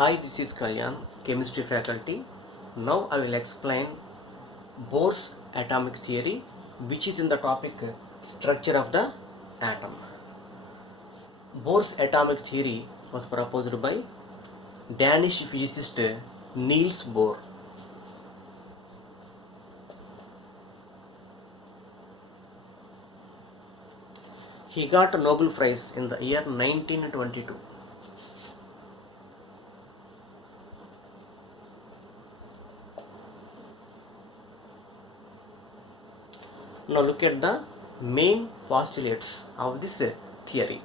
Hi, this is Kalyan, chemistry faculty. Now I will explain Bohr's atomic theory, which is in the topic structure of the atom. Bohr's atomic theory was proposed by Danish physicist Niels Bohr. He got a Nobel Prize in the year 1922. Now look at the main postulates of this theory.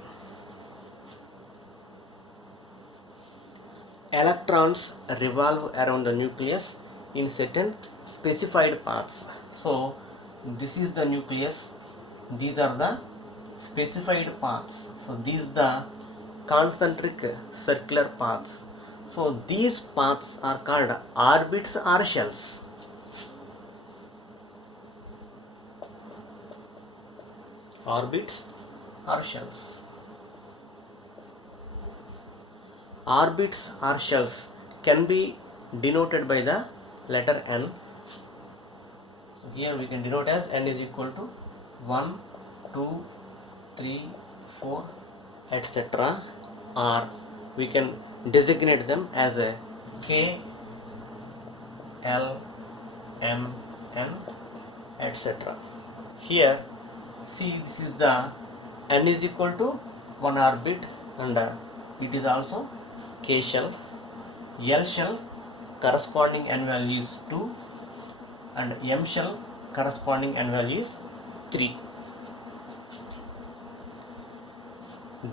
Electrons revolve around the nucleus in certain specified paths. So this is the nucleus, these are the specified paths. So these the concentric circular paths. So these paths are called orbits or shells. Orbits or shells. Orbits or shells can be denoted by the letter n. So here we can denote as n is equal to 1, 2, 3, 4, etc. Or we can designate them as a k, l, m, n, etc. Here see, this is the n is equal to 1 orbit and it is also k shell. L shell corresponding n value is 2 and m shell corresponding n value is 3.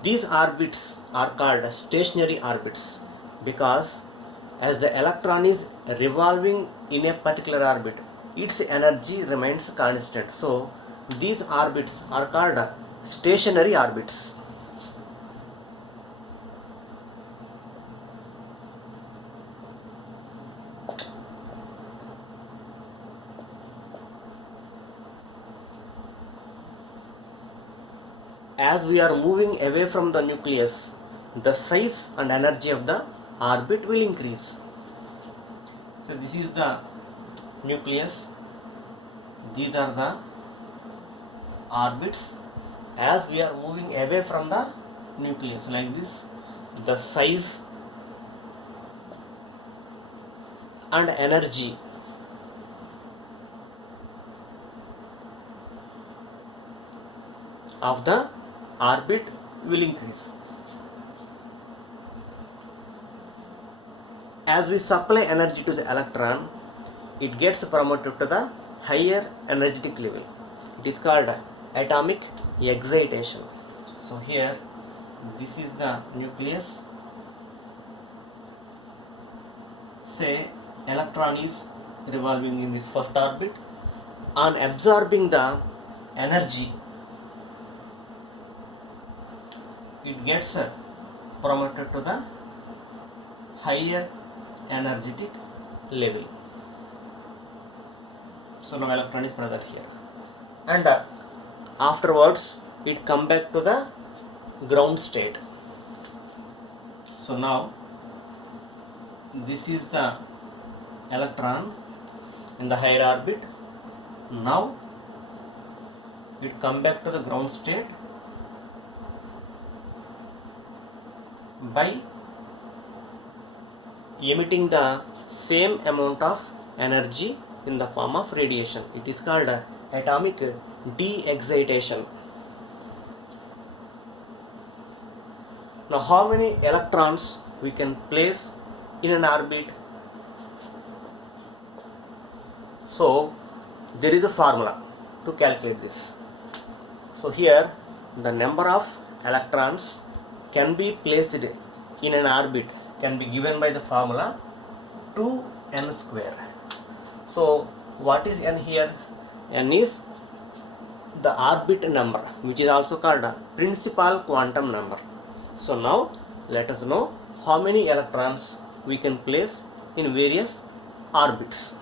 These orbits are called stationary orbits because as the electron is revolving in a particular orbit, its energy remains constant. So these orbits are called stationary orbits. As we are moving away from the nucleus, the size and energy of the orbit will increase. So this is the nucleus, these are the orbits. As we are moving away from the nucleus like this, the size and energy of the orbit will increase. As we supply energy to the electron, it gets promoted to the higher energetic level. It is called atomic excitation. So here this is the nucleus. Say electron is revolving in this first orbit. On absorbing the energy, it gets promoted to the higher energetic level. So now electron is present here, and afterwards it come back to the ground state. So now this is the electron in the higher orbit. Now it come back to the ground state by emitting the same amount of energy in the form of radiation. It is called atomic de-excitation. Now how many electrons we can place in an orbit? So there is a formula to calculate this. So here the number of electrons can be placed in an orbit can be given by the formula 2n square. So what is n here? N is the orbit number, which is also called a principal quantum number. So now let us know how many electrons we can place in various orbits.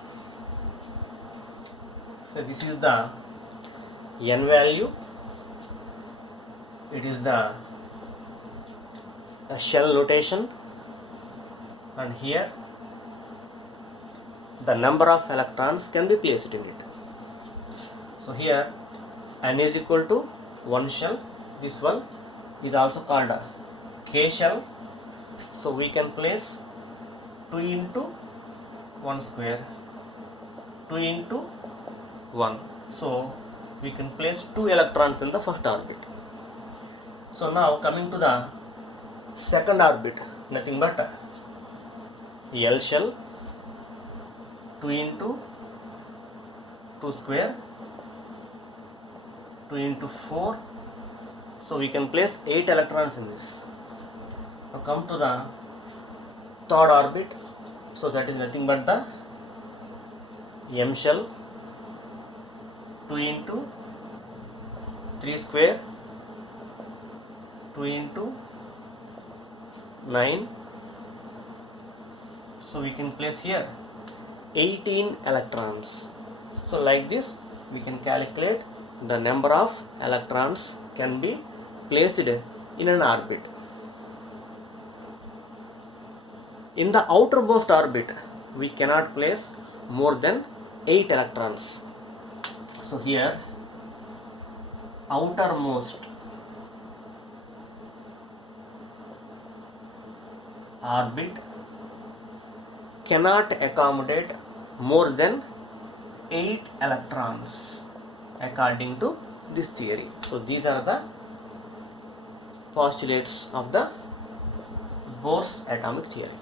So this is the n value. It is the shell notation. and here the number of electrons can be placed in it. So here n is equal to 1 shell. This one is also called a K shell. So we can place 2 into 1 square, 2 into 1. So we can place 2 electrons in the first orbit. So now coming to the second orbit, nothing but L shell, 2 into 2 square, 2 into 4. So we can place 8 electrons in this. Now come to the third orbit. So that is nothing but the M shell, 2 into 3 square, 2 into 9. So we can place here 18 electrons. So like this we can calculate the number of electrons can be placed in an orbit. In the outermost orbit we cannot place more than 8 electrons. So here outermost orbit cannot accommodate more than 8 electrons according to this theory. So these are the postulates of the Bohr's atomic theory.